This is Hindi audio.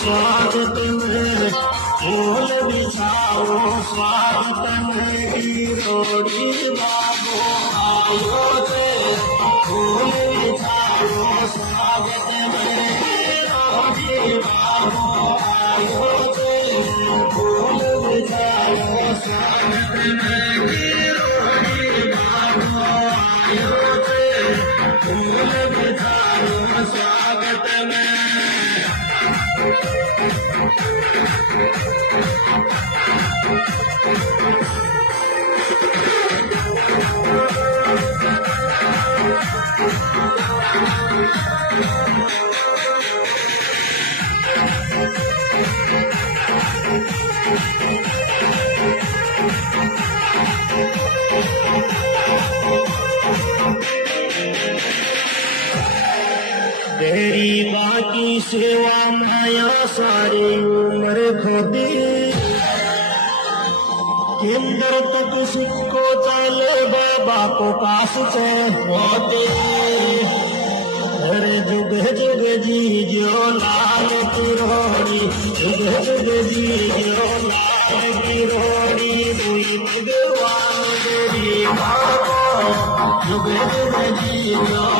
स्वागत में फूल बिछाओ स्वागत में गिरोगी बाबू आयो थे फूल बिछाओ स्वागत में गिरोगी बाबू आयो थे फूल बिछाओ स्वागत में गिरोगी बाबू आयो थे फूल बिछाओ स्वागत में तेरी बाकी सेवा माया सारी उम्र खोदी केंद्र तक सुख को चले बाबा को पास से होते अरे जुग जुग जी जो लाल किरोड़ी जुग जुग जी जो लाल किरोड़ी दुई भगवान तेरी बाबा जुग जुग जी जो